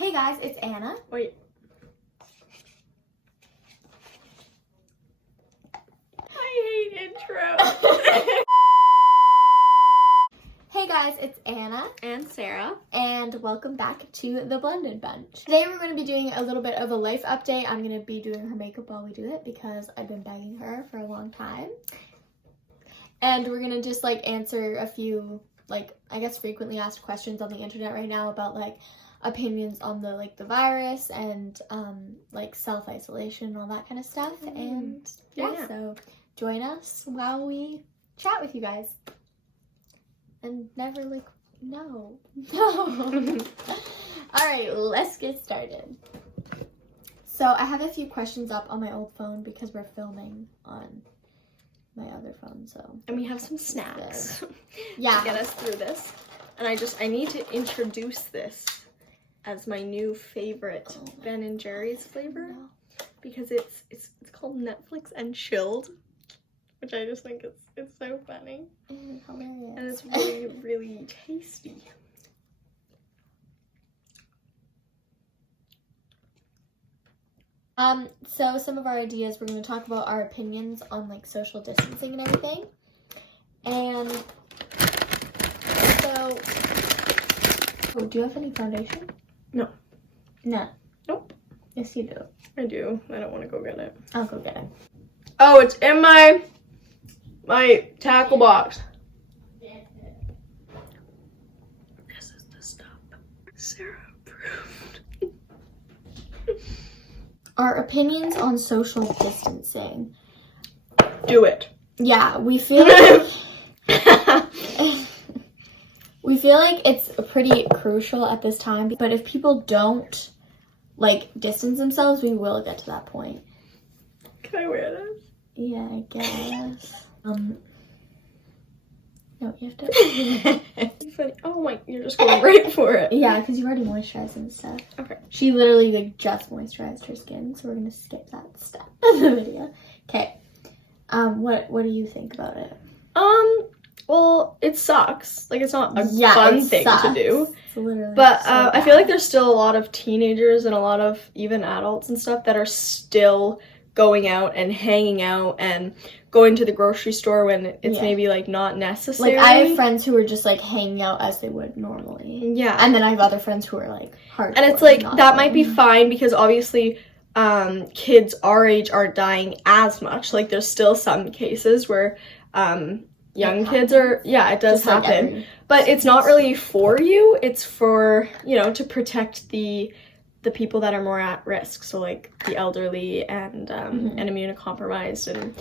Hey guys, it's Anna. Wait. I hate intro. Hey guys, it's Anna. And Sarah. And welcome back to The Blended Bunch. Today we're going to be doing a little bit of a life update. I'm going to be doing her makeup while we do it because I've been begging her for a long time. And we're going to just answer a few I guess frequently asked questions on the internet right now about opinions on the virus and self-isolation and all that kind of stuff. And yeah, so join us while we chat with you guys. And never no. Alright, let's get started. So I have a few questions up on my old phone because we're filming on my other phone, so. And we have some snacks yeah, to get us through this. And I need to introduce this as my new favorite Ben & Jerry's flavor. No. Because it's called Netflix and Chilled, which I just think it's so funny. Hilarious. And it's really, really tasty. So some of our ideas, we're going to talk about our opinions on social distancing and everything. And so, do you have any foundation? No. No. Nope. Yes, you do. I do. I don't want to go get it. I'll go get it. Oh, it's in my tackle box. This is the stuff Sarah approved. Our opinions on social distancing. Do it. Yeah, we feel we feel like it's pretty crucial at this time, but if people don't distance themselves, we will get to that point. Can I wear this? Yeah, I guess. No, you have to. It's funny. Oh my, you're just going right for it. Yeah, because you already moisturized and stuff. Okay. She literally just moisturized her skin, so we're gonna skip that step of the video. Okay. What do you think about it? Well, it sucks. It's not a Yeah, fun it thing sucks. to do. It's literally But so I bad. feel like there's still a lot of teenagers and a lot of even adults and stuff that are still going out and hanging out and going to the grocery store when it's maybe not necessary. I have friends who are just hanging out as they would normally. Yeah. And then I have other friends who are hardcore. And it's that might be fine because obviously kids our age aren't dying as much. There's still some cases where young kids are, it does happen. But it's not really for you. It's for, to protect the people that are more at risk. So the elderly and immunocompromised and,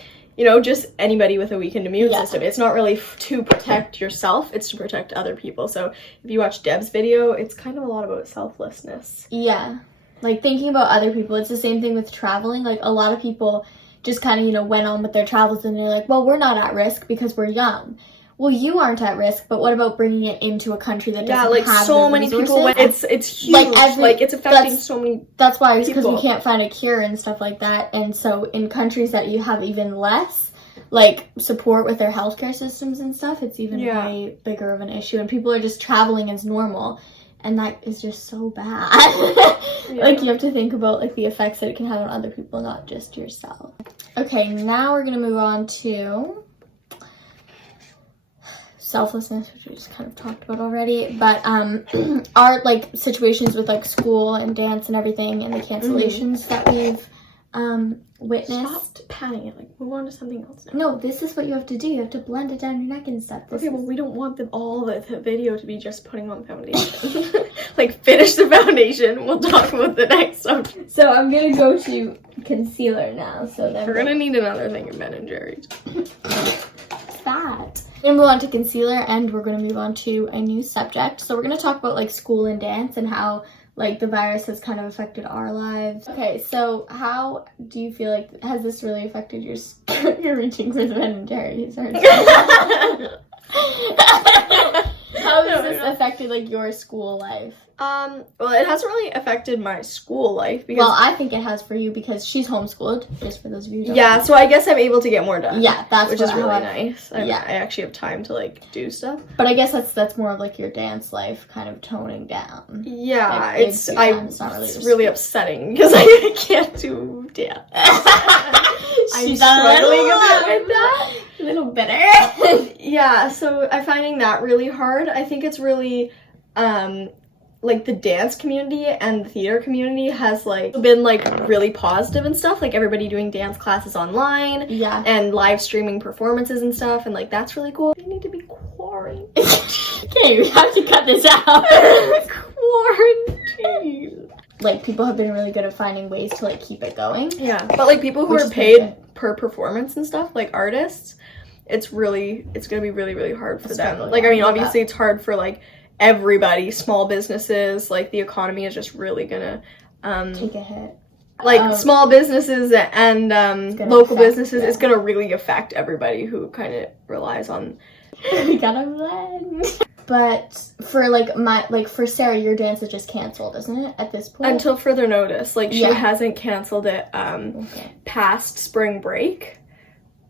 just anybody with a weakened immune system. It's not really to protect yourself. It's to protect other people. So if you watch Deb's video, it's kind of a lot about selflessness. Yeah. Thinking about other people. It's the same thing with traveling. A lot of people just kind of, went on with their travels and they're well, we're not at risk because we're young. Well, you aren't at risk, but what about bringing it into a country that doesn't have so the many resources? people went, it's huge. It's affecting so many That's why it's because people. we can't find a cure and stuff like that. And so in countries that you have even less support with their healthcare systems and stuff, it's even way bigger of an issue. And people are just traveling as normal. And that is just so bad. You have to think about the effects that it can have on other people, not just yourself. Okay, now we're gonna move on to selflessness, which we just kind of talked about already. But our situations with school and dance and everything, and the cancellations that we've witnessed. Stop patting it. Move on to something else now. No, this is what you have to do. You have to blend it down your neck and stuff. Okay, well, we don't want the video to be just putting on foundation. Finish the foundation. We'll talk about the next subject. So I'm gonna go to concealer now. So then we're gonna need another thing of Ben & Jerry's. That. We're gonna move on to concealer, and we're gonna move on to a new subject. So we're gonna talk about school and dance and how the virus has kind of affected our lives. Okay, so how do you feel has this really affected your You're reaching for the Ben & Jerry's. How has this affected like your school life? Well, it hasn't really affected my school life because well, I think it has for you because she's homeschooled. Just for those of you who don't know. so I guess I'm able to get more done. Yeah, that's which is really nice. I actually have time to like do stuff. But I guess that's more of like your dance life kind of toning down. Yeah, Like, it's really upsetting because I can't do dance. I'm struggling a bit with that. A little bitter. Yeah, so I'm finding that really hard. I think it's really like the dance community and the theater community has like been like really positive and stuff, like everybody doing dance classes online and live streaming performances and stuff, and like that's really cool. You need to be quarantined. Okay, we have to cut this out. Quarantine. Like people have been really good at finding ways to like keep it going. Yeah, but like people who are paid per performance and stuff, like artists, it's gonna be really, really hard for them. Like I mean, obviously it's hard for like everybody, small businesses, like the economy is just really gonna take a hit. Like small businesses and local businesses, it's gonna really affect everybody who kind of relies on. We gotta blend. But for Sarah, your dance is just canceled, isn't it? At this point, until further notice. Like she hasn't canceled it past spring break.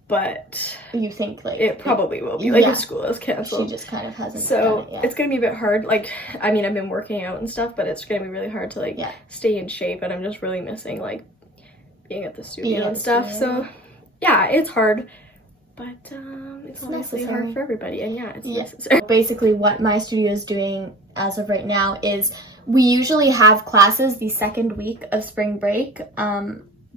But you think like it probably will be, like if school is canceled. She just kind of hasn't so done it yet. It's gonna be a bit hard. Like I mean, I've been working out and stuff, but it's gonna be really hard to like stay in shape, and I'm just really missing like being at the studio and stuff. So yeah, it's hard, but it's obviously hard for everybody, and it's necessary. Basically what my studio is doing as of right now is we usually have classes the second week of spring break,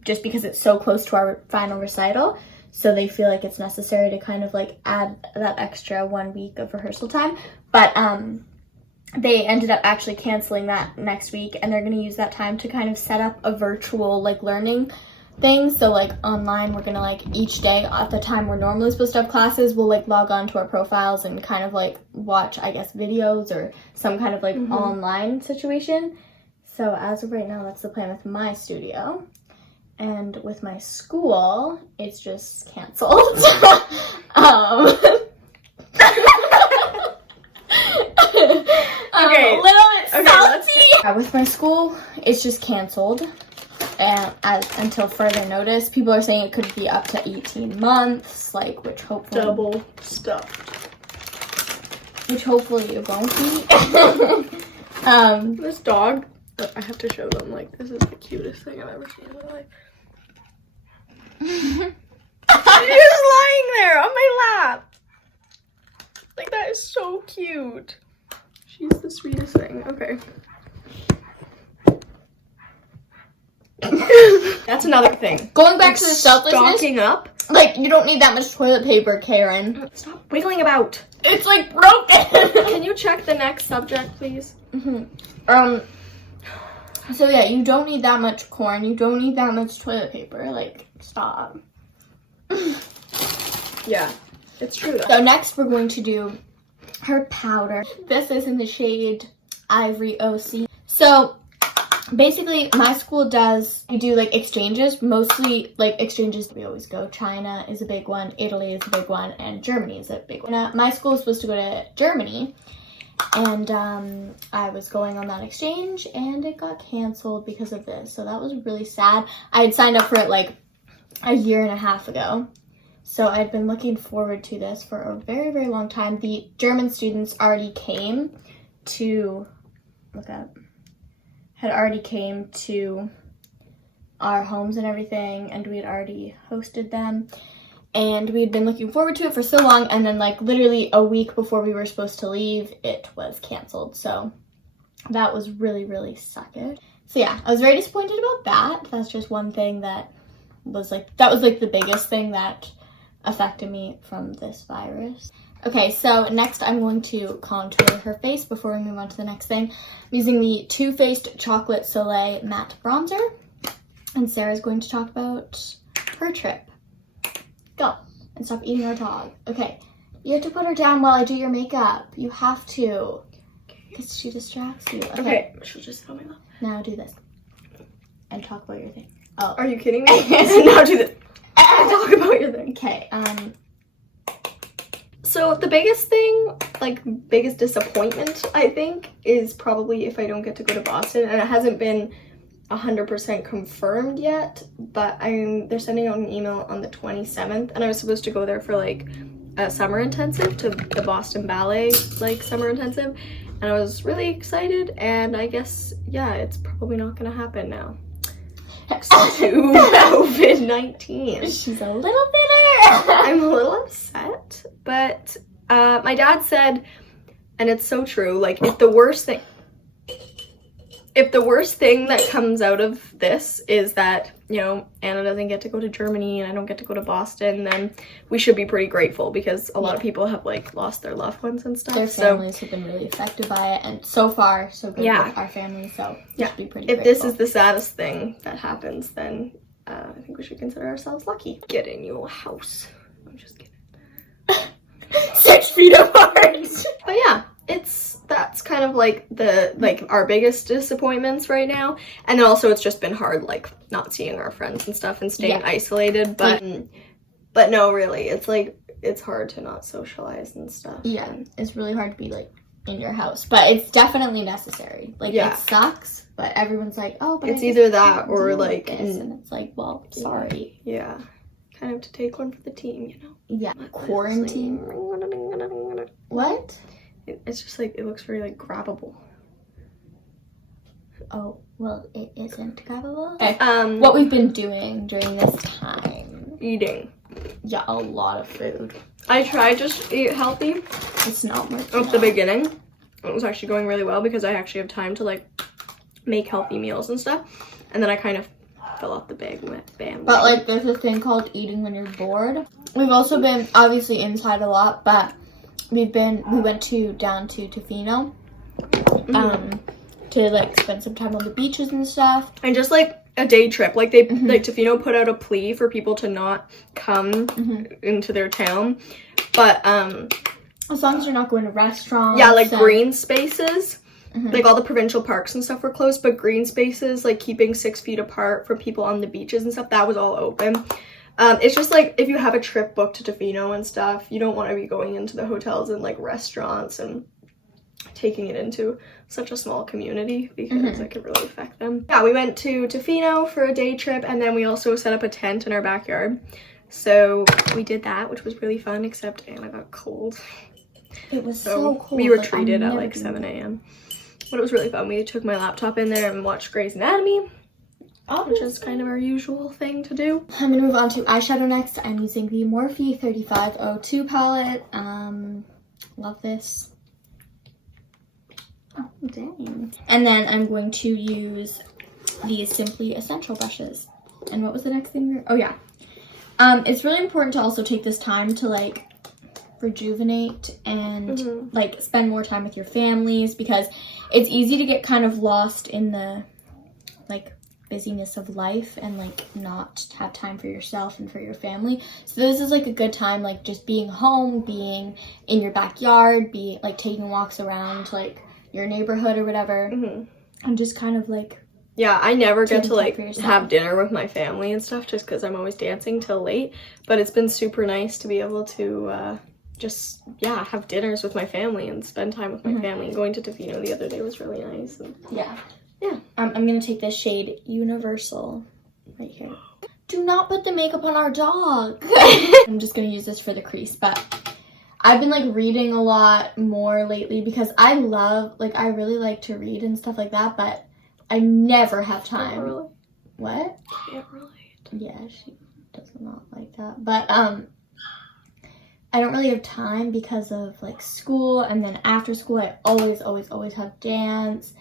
just because it's so close to our final recital. So they feel like it's necessary to kind of like add that extra 1 week of rehearsal time. But they ended up actually canceling that next week, and they're going to use that time to kind of set up a virtual like learning thing. So like online, we're going to like each day at the time we're normally supposed to have classes, we'll like log on to our profiles and kind of like watch, I guess, videos or some kind of like online situation. So as of right now, that's the plan with my studio. And with my school, it's just canceled. Okay. A little bit salty. With my school, it's just canceled, and until further notice. People are saying it could be up to 18 months, like which hopefully double stuffed. Which hopefully it won't be. This dog, I have to show them. Like this is the cutest thing I've ever seen in my life. She's just lying there on my lap. Like that is so cute. She's the sweetest thing. Okay. That's another thing. Going back to the selflessness. Stocking up. Like you don't need that much toilet paper, Karen. Stop wiggling about. It's like broken. Can you check the next subject, please? So yeah, you don't need that much corn. You don't need that much toilet paper. Like, stop. Yeah, it's true though. So next we're going to do her powder. This is in the shade Ivory OC. So basically my school we do like exchanges, mostly like exchanges. We always go. China is a big one, Italy is a big one, and Germany is a big one. My school is supposed to go to Germany. And I was going on that exchange, and it got canceled because of this. So that was really sad. I had signed up for it like a year and a half ago. So I'd been looking forward to this for a very, very long time. The German students already came to, had already came to our homes and everything, and we had already hosted them. And we had been looking forward to it for so long, and then like literally a week before we were supposed to leave, it was canceled. So that was really, really sucky. So yeah, I was very disappointed about that. That's just one thing that was like the biggest thing that affected me from this virus. Okay, so next I'm going to contour her face before we move on to the next thing. I'm using the Too Faced Chocolate Soleil Matte Bronzer, and Sarah's going to talk about her trip. Go and stop eating our dog. Okay, you have to put her down while I do your makeup. You have to, because she distracts you. Okay, she'll just tell me that. Now do this and talk about your thing. Oh, are you kidding me? Now do this. Talk about your thing. Okay. So the biggest thing, like biggest disappointment, I think, is probably if I don't get to go to Boston, and it hasn't been 100% confirmed yet, but they're sending out an email on the 27th, and I was supposed to go there for like a summer intensive, to the Boston Ballet like summer intensive, and I was really excited, and I guess, yeah, it's probably not gonna happen now. To COVID-19. She's a little bitter. I'm a little upset, but my dad said, and it's so true, like if the worst thing that comes out of this is that, you know, Anna doesn't get to go to Germany and I don't get to go to Boston, then we should be pretty grateful, because a lot of people have like lost their loved ones and stuff. Their families have been really affected by it, and so far so good with our family, so we should be pretty grateful. If this is the saddest thing that happens, then I think we should consider ourselves lucky. Get in your house. I'm just kidding. 6 feet apart. But yeah, that's kind of like our biggest disappointments right now, and then also it's just been hard like not seeing our friends and stuff and staying isolated, but no, really, it's like it's hard to not socialize and stuff. Yeah, it's really hard to be like in your house, but it's definitely necessary. Like it sucks, but everyone's like, oh, but it's either that or like this. And it's like, well, sorry. Yeah, kind of to take one for the team, you know. Yeah, quarantine. What? It's just like, it looks very like grabbable. Oh, well, it isn't grabbable. Okay. What we've been doing during this time? Eating. Yeah, a lot of food. I tried to eat healthy. It's not working At the beginning. It was actually going really well because I actually have time to like make healthy meals and stuff. And then I kind of fell off the bandwagon. But like, there's a thing called eating when you're bored. We've also been obviously inside a lot, but we went down to Tofino to like spend some time on the beaches and stuff. And just like a day trip. Like they like Tofino put out a plea for people to not come into their town. But as long as you're not going to restaurants. Yeah, like green spaces. Like all the provincial parks and stuff were closed, but green spaces, like keeping 6 feet apart from people on the beaches and stuff, that was all open. It's just like if you have a trip booked to Tofino and stuff, you don't want to be going into the hotels and like restaurants and taking it into such a small community, because it could really affect them. Yeah, we went to Tofino for a day trip, and then we also set up a tent in our backyard. So we did that, which was really fun, except Anna got cold. It was so cold. We retreated at like 7 a.m. But it was really fun. We took my laptop in there and watched Grey's Anatomy. Which is kind of our usual thing to do. I'm going to move on to eyeshadow next. I'm using the Morphe 3502 palette. Love this. Oh, dang. And then I'm going to use these Simply Essential brushes. And what was the next thing? Oh, yeah. It's really important to also take this time to, like, rejuvenate and, like, spend more time with your families, because it's easy to get kind of lost in the, like, busyness of life and like not have time for yourself and for your family. So this is like a good time, like just being home, being in your backyard, be like taking walks around like your neighborhood or whatever, and just kind of like I never get to like have dinner with my family and stuff, just because I'm always dancing till late. But it's been super nice to be able to just have dinners with my family and spend time with my family. Going to Tofino the other day was really nice. And I'm going to take this shade Universal right here. Do not put the makeup on our dog. I'm just going to use this for the crease, but I've been like reading a lot more lately because I really like to read and stuff like that, but I never have time. Really? What? Can't relate. Yeah, she does not like that. But I don't really have time because of like school, and then after school I always have dance.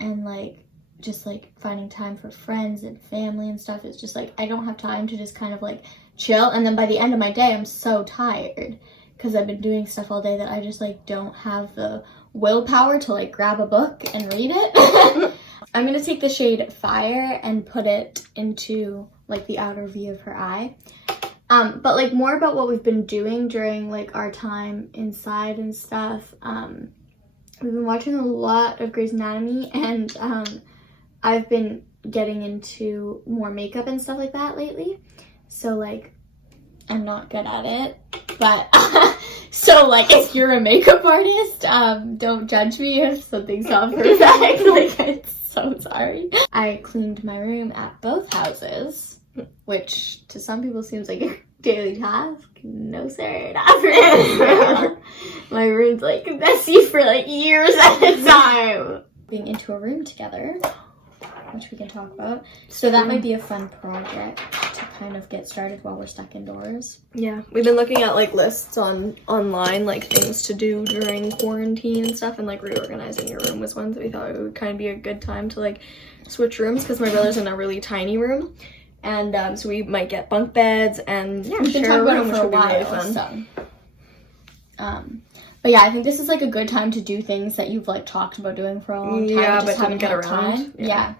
And, like, just, like, finding time for friends and family and stuff. It's just, like, I don't have time to just kind of, like, chill. And then by the end of my day, I'm so tired because I've been doing stuff all day that I just, like, don't have the willpower to, like, grab a book and read it. I'm going to take the shade Fire and put it into, like, the outer V of her eye. But, like, more about what we've been doing during, like, our time inside and stuff. We've been watching a lot of Grey's Anatomy, and I've been getting into more makeup and stuff like that lately. So, like, I'm not good at it. But, So, like, if you're a makeup artist, don't judge me if something's not perfect. Like, I'm so sorry. I cleaned my room at both houses, which to some people seems like a daily task. No, sir, not for me. My room's, like, messy for, like, years at a time. Being into a room together, which we can talk about. So that might be a fun project to kind of get started while we're stuck indoors. Yeah, we've been looking at like lists online, like things to do during quarantine and stuff, and like reorganizing your room was one that we thought it would kind of be a good time to like switch rooms, because my brother's in a really tiny room, and so we might get bunk beds and yeah, we can talk about it for a while. Really fun. But yeah, I think this is like a good time to do things that you've like talked about doing for a long time. Yeah, but just haven't get around. Time. Yeah.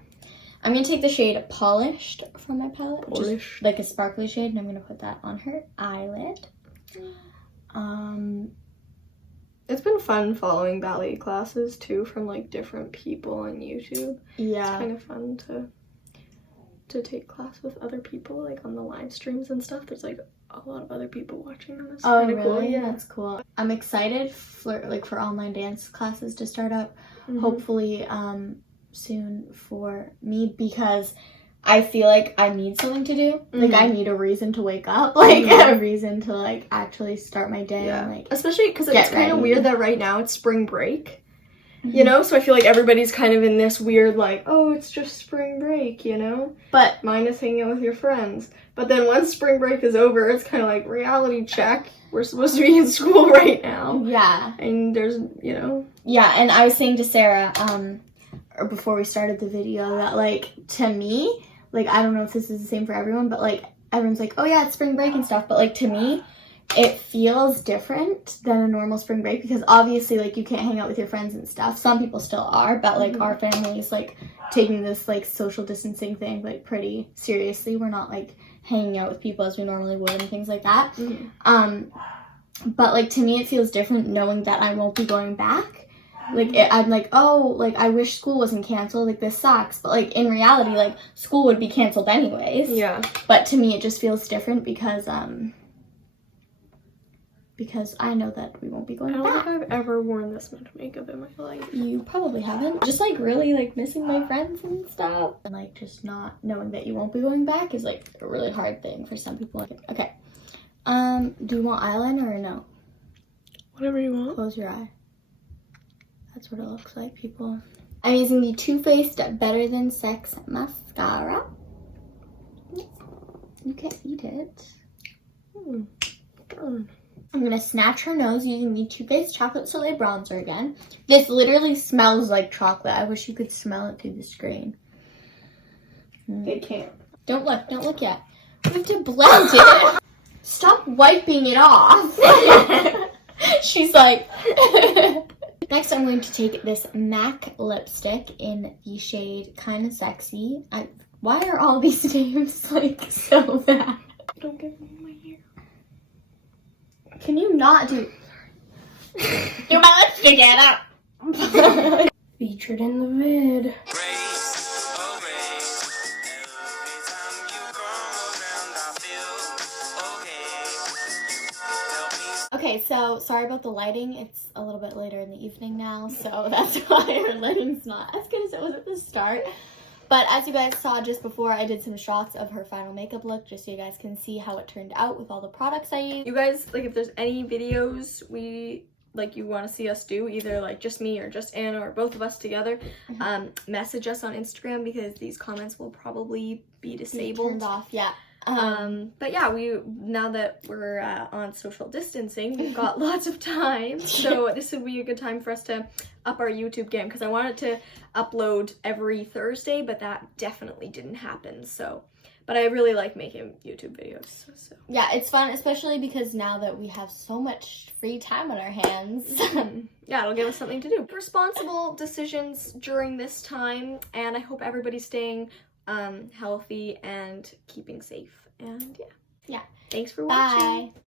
I'm going to take the shade Polished from my palette. Just like a sparkly shade. And I'm going to put that on her eyelid. It's been fun following ballet classes too from like different people on YouTube. Yeah. It's kind of fun to take class with other people like on the live streams and stuff. There's like a lot of other people watching them. It's really? Cool. Yeah, that's cool. I'm excited for online dance classes to start up. Hopefully soon for me, because I feel like I need something to do. Like I need a reason to wake up, like a reason to like actually start my day. Yeah. And, like, especially because it's kind of weird that right now it's spring break. You know, so I feel like everybody's kind of in this weird like, oh, it's just spring break, you know? But minus hanging out with your friends. But then once spring break is over, it's kind of like reality check. We're supposed to be in school right now. Yeah. And there's, you know. Yeah, and I was saying to Sarah, or before we started the video, that like to me, like I don't know if this is the same for everyone, but like everyone's like, oh yeah, it's spring break and stuff, but like to me it feels different than a normal spring break, because obviously like you can't hang out with your friends and stuff. Some people still are, but like our family is like taking this like social distancing thing like pretty seriously. We're not like hanging out with people as we normally would and things like that. But like to me it feels different knowing that I won't be going back. Like, I'm like, oh, like, I wish school wasn't canceled, like, this sucks. But, like, in reality, like, school would be canceled anyways. Yeah. But to me, it just feels different because I know that we won't be going back. I don't think I've ever worn this much makeup in my life. You probably haven't. Just, like, really, like, missing my friends and stuff. And, like, just not knowing that you won't be going back is, like, a really hard thing for some people. Okay. Do you want eyeliner or no? Whatever you want. Close your eye. That's what it looks like, people. I'm using the Too Faced Better Than Sex mascara. You can eat it. I'm gonna snatch her nose using the Too Faced Chocolate Soleil bronzer again. This literally smells like chocolate. I wish you could smell it through the screen. They can't. Don't look yet. We have to blend it. Stop wiping it off. She's like... Next, I'm going to take this MAC lipstick in the shade Kinda Sexy. Why are all these names, like, so bad? Don't get me in my hair. Can you not do... Do my lipstick, get out! Featured in the vid. Okay, so sorry about the lighting. It's a little bit later in the evening now, so that's why our lighting's not as good as it was at the start. But as you guys saw just before, I did some shots of her final makeup look just so you guys can see how it turned out with all the products I used. You guys, like, if there's any videos you want to see us do, either like just me or just Anna or both of us together, message us on Instagram, because these comments will probably be disabled. Turned off, yeah. But yeah, now that we're on social distancing, we've got lots of time, so this would be a good time for us to up our YouTube game, because I wanted to upload every Thursday, but that definitely didn't happen. So, but I really like making YouTube videos. So. Yeah, it's fun, especially because now that we have so much free time on our hands. Yeah, it'll give us something to do. Responsible decisions during this time, and I hope everybody's staying healthy and keeping safe. And yeah. Yeah. Thanks for watching. Bye.